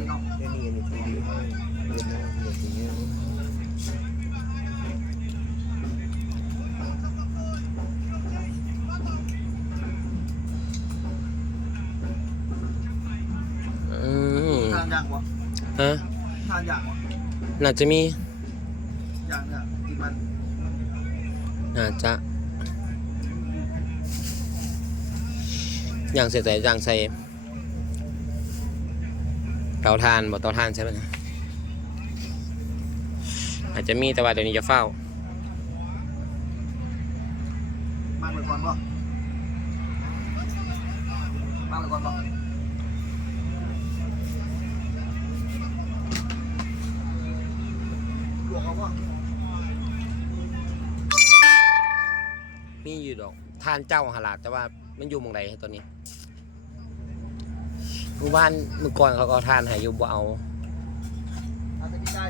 นี้เนาะไม่มีอันนี้ทีดีให้เวียดนามเวียนามอืมทานอย่างวะฮะทานอย่างวะน่าจะมีอย่างเนี่ยกินมันน่าจะอย่างเสียใจอย่างใส่ เตาทานบอกเตาทานใช่ไหมอาจจะมีแต่ว่าเดี๋ยวนี้จะเฝ้ามันไปก่อนป่ะมันไปก่อนป่ะลวกเขาป่ะมีอยู่ดอกทานเจ้าหนลาดแต่ว่ามันอยู่หมองใดตัวนี้ เมื่อวานเมื่อก่อนเขาก็เอาทานให้อยู่บ่เอาอาจจะมีได้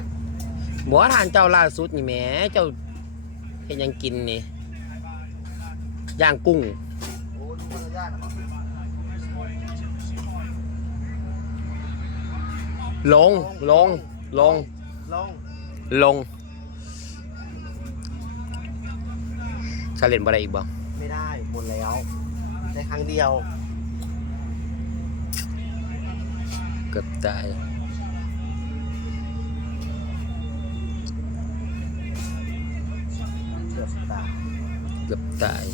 บ่ว่าทานเจ้าล่าสุดนี่แหมเจ้าเฮ็ดหยังกินนี่ย่างกุ้ง โอ้ดูมันจะยากนะลงลงลงลงลงชาเลนบ่ได้อีกบ่ไม่ได้หมดแล้วได้ครั้งเดียว เกือบตายเกือบตายเกือบตาย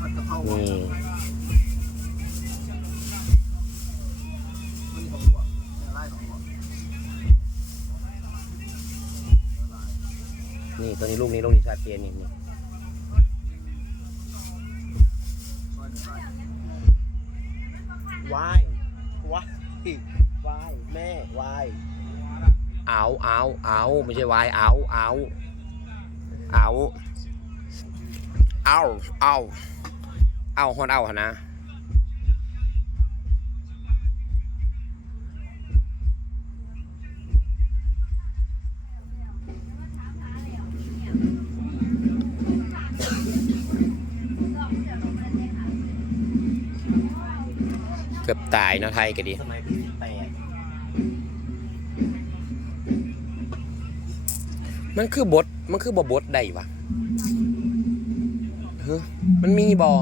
มันจะเข้าป่ะนี่มันมีสองตัวเนี่ยไล่สองตัวนี่ตัวนี้ลูกนี้ลูกนี้ชาเตียนนี่นี่ วายวายแม่วายเอาเอาเอาไม่ใช่วายเอาเอาเอาเอาเอาเอาฮอนเอาหนนะ เกือบตายเนาะไทยก็ดี สมัยที่สิบแปดมันคือบทมันคือบอบทใดวะเฮ้มันมีบอ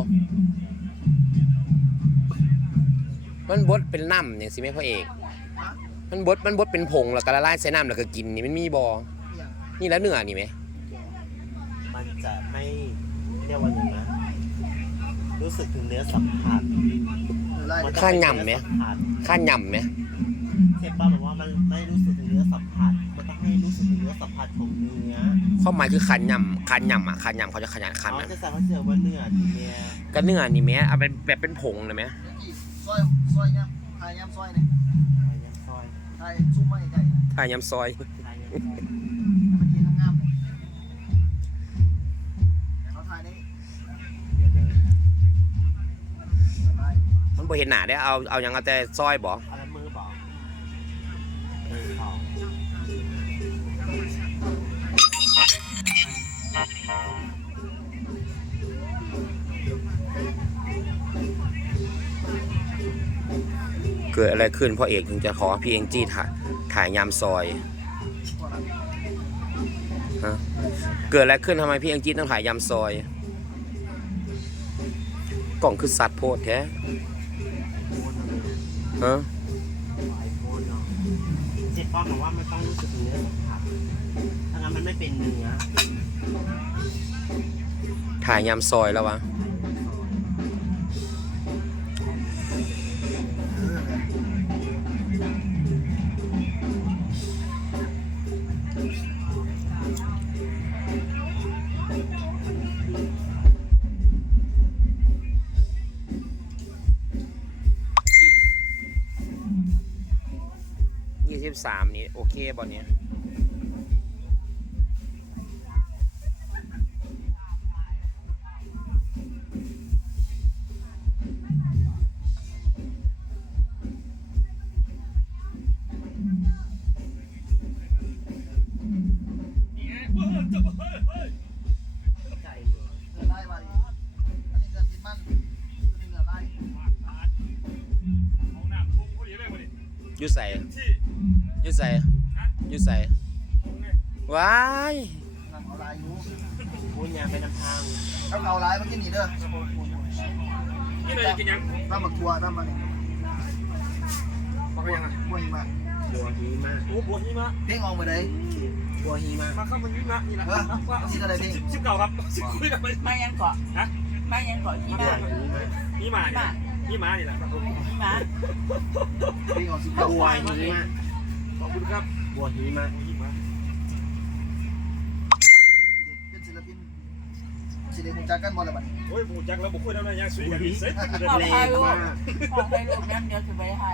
มันบดเป็นน้ำอย่างสิแม่พ่อเอก มันบดมันบดเป็นผงแล้วก็ละลายใส่น้ำแล้วก็กินนี่มันมีบอนี่แล้วเนื้อนี่ไหม มันจะไม่เรียกว่าอย่างนะ รู้สึกถึงเนื้อสัมผัส ข้าเป็นหย่ำไหมเนื้อสัผัสข้าหย่ำไหมเชฟป้าบอกว่ามันไม่รู้สึกถึงเนื้อสัมผัสมันต้องให้รู้สึกถึงเนื้อสัมผัสของเนื้อความหมายคือขันหย่ำขันหย่ำอะขันหย่ำเขาจะขยันขันเขาอะจะใส่เขาเจอว่าเนื้อทีเนี้ยก็เนื้อนี่ไหมเอาเป็นแบบเป็นผงเลยไหมซอยซอยเนี่ยทายย้ำซอยเนี่ยไทยยังซอยทายซุ่มไม่ได้ถ้ายำซอยไทยยังซอย มันบ่เห็นหนาได้เอาเอาหยังเอาแต่ซอยบ่เอาแล้วมือบอกมือบอกเกิดอะไรขึ้นพ่อเอกถึงจะขอพี่เองจี้ถ่ายถ่ายยามซอยฮะเกิดอะไรขึ้นทำไมพี่เองจี้ต้องถ่ายยามซอย กล่องคือสัตว์โพดแท้โคนเลย ฮะไอโคนเนาะเชฟป้อมบอกว่ามันต้องรู้สึกถึงเนื้อสัมผัสถ้างั้นมันไม่เป็นเนื้อถ่ายยามซอยแล้ววะ 23 นี้โอเคบอลนี้อยู่ใส่ อยู่ใส่อยู่ใส่ว้ายทำเอาลายอยู่พูดยางไปนำทางถ้าเอาลายมันกินนี่เด้อกินอะไรกินยังถ้ามาทัวร์ถ้ามาเนี่ยบอกไปยังอะบัวหิมะบัวฮีมาโอ้บวชนี่มาเพลงออกมาเลยบัวฮีมามาเข้ามันนี่มานี่แหละเออสิอะไรเพลงสิบเก่าครับสิบคุยกันไปมายังเกาะฮะมายังเกาะที่บัวบ้านฮีมานี่มานี่มานี่แหละครับผมที่มาเพลงออกสิบเก้าบัวฮีมาข อบคุณครับบัวฮีมานี่มาเป็นศิลปินศิลปินจักกันบอลอะไรบ้างโอ้ยบูจักแล้วบุคุยแล้วนะยังสวยกันดีเซ็ตแรงมากขอให้ลูกนั่นเดียวจะไปให้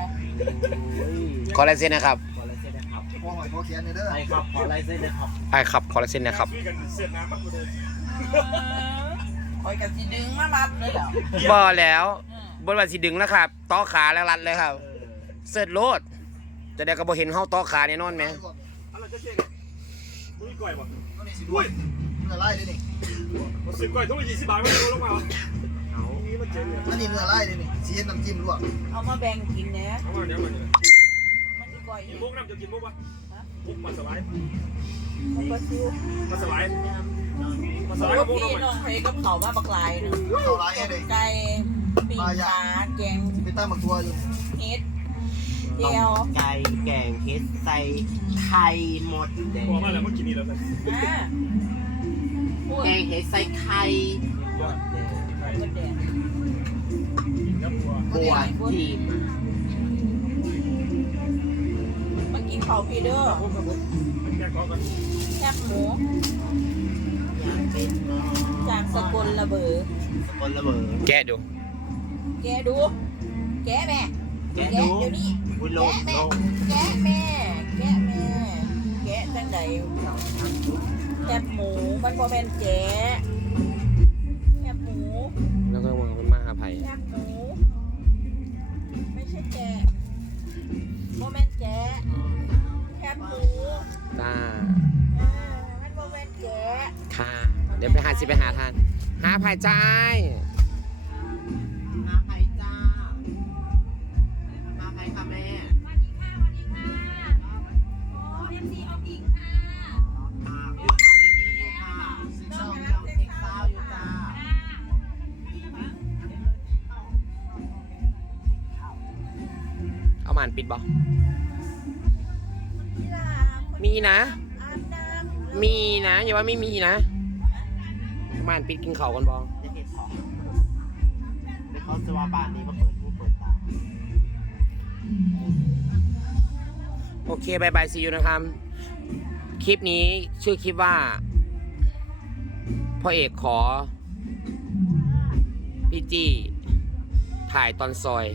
โอ้ยขอลายเซ็นนะครับขอลายเซ็นนะครับพวกหอยพวกแขนเนี่ยเด้อใช่ครับขอลายเซ็นนะครับไอ้ครับขอลายเซ็นนะครับสวยกันเสร็จน้ำมากเลยคอยกันสิดึงมามัดเลยเหรอบ่แล้วบนวันสิดึงแล้วครับต่อขาแล้วรัดเลยครับเออเสร็จโลด จะได้ก็บ่เห็นเฮาต่อขาแน่นอนไหมอะไรจะเช็คมึงก่อยบ่ก็นี่สิด้วยเนื้อไล่เลยนี่มาซื้อก่อยทุกยี่สิบบาทไม่รู้ลงมาเอานี่มันเจ๋งเลยอันนี้เนื้อไล่เลยนี่สีเห็ดน้ำจิ้มลวกเอามาแบ่งกินนะเอามาเดี๋ยวมาเดี๋ยวมันจะก่อยกินมุกน้ำจะกินมุกปะมุกมาสบายมันก็ซิวมาสบายมาสสบายก็มุกพี่น้ำน้องเพกับเขามาบักลายนึงเอาไล่ให้เลยไก่ปีกปลาแกงสิไปตั้งหมักทัวอยู่เฮ็ด เจียว ไก่แกงเฮ็ดใส่ไข่หมดแดงบอกมาแล้วเมื่อกี้นี่เราใส่อ่าพูดแกงเฮ็ดใส่ไข่ยอดไข่มดแดงน้ำบัวบัวฮีมามากินข้าวพี่เด้อผมกับผมแกงกอกันแคบหมูอยากเป็นน้องจากสกลระเบือสกลระเบิดแกะดู แกดู แกแม่แกะแกะดู เดี๋ยวนี้ อุ้ยโลกโลกแกะแม่ แกะแม่ แกะจังไดแคบหมู มันบ่แม่นแกะแคบหมูแล้วก็มันมาหาไผแคบหมู ไม่ใช่แกะบ่แม่นแกะแคบหมูตาเออมันบ่แม่นแกะ ค่ะ เดี๋ยวไปหาสิไปหาทานหาไผจ่าย เอามานปิดบ่กีฬาคนมีนะอาบน้ำมีนะอย่าว่าไม่มีนะเอามานปิดกินข้าวกันบ่จะเก็บของในเขาจะว่าบ้านนี้มาเปิดหูเปิดตาโอเคบายบายซียูนะครับ คลิปนี้ชื่อคลิปว่าพ่อเอกขอพี่จี้ถ่ายตอนซอยอ